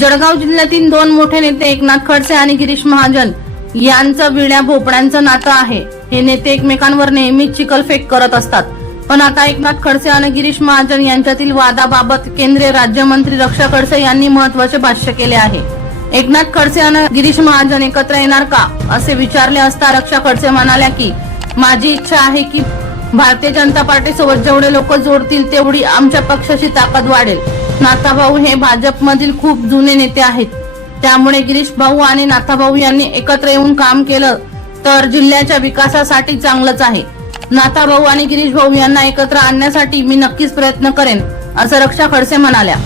जळगाव जिल्ह्यातील दोन मोठे नेते एकनाथ खडसे आणि गिरीश महाजन यांचं विण्या भोपड्यांचं नातं आहे. हे नेते एकमेकांवर नेहमीच चिकलफेक करत असतात. पण आता एकनाथ खडसे आणि गिरीश महाजन यांच्यातील वादाबाबत केंद्रीय राज्यमंत्री रक्षा खडसे यांनी महत्त्वाचे भाष्य केले आहे. एकनाथ खडसे आणि गिरीश महाजन एकत्र येणार का? असे विचारले असता रक्षा खडसे म्हणाल्या की माझी इच्छा आहे की भारतीय जनता पार्टी सोबत जेवढे लोक जोडतील तेवढी आमच्या पक्षाची ताकद वाढेल. नाथाभाऊ हे भाजपमधील खूप जुने नेते आहेत. त्यामुळे गिरीश भाऊ आणि नाथाभाऊ यांनी एकत्र येऊन काम केलं तर जिल्ह्याच्या विकासासाठी चांगलंच आहे. नाथाभाऊ आणि गिरीश भाऊ यांना एकत्र आणण्यासाठी मी नक्कीच प्रयत्न करेन असं रक्षा खडसे म्हणाल्या.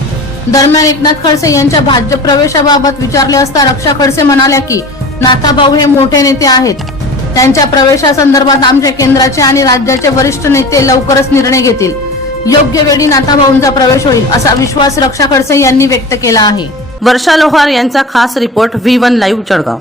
दरम्यान एकनाथ खडसे यांच्या भाजप प्रवेशाबाबत विचारले असता रक्षा खडसे म्हणाल्या की नाथाभाऊ हे मोठे नेते आहेत. त्यांच्या प्रवेशासंदर्भात आमच्या केंद्राचे आणि राज्याचे वरिष्ठ नेते लवकरच निर्णय घेतील. योग्य वेळी नाताभाऊंचा प्रवेश होईल असा विश्वास रक्षा खडसे यांनी व्यक्त केला आहे. वर्षा लोहार यांचा खास report V one live Jalgaon.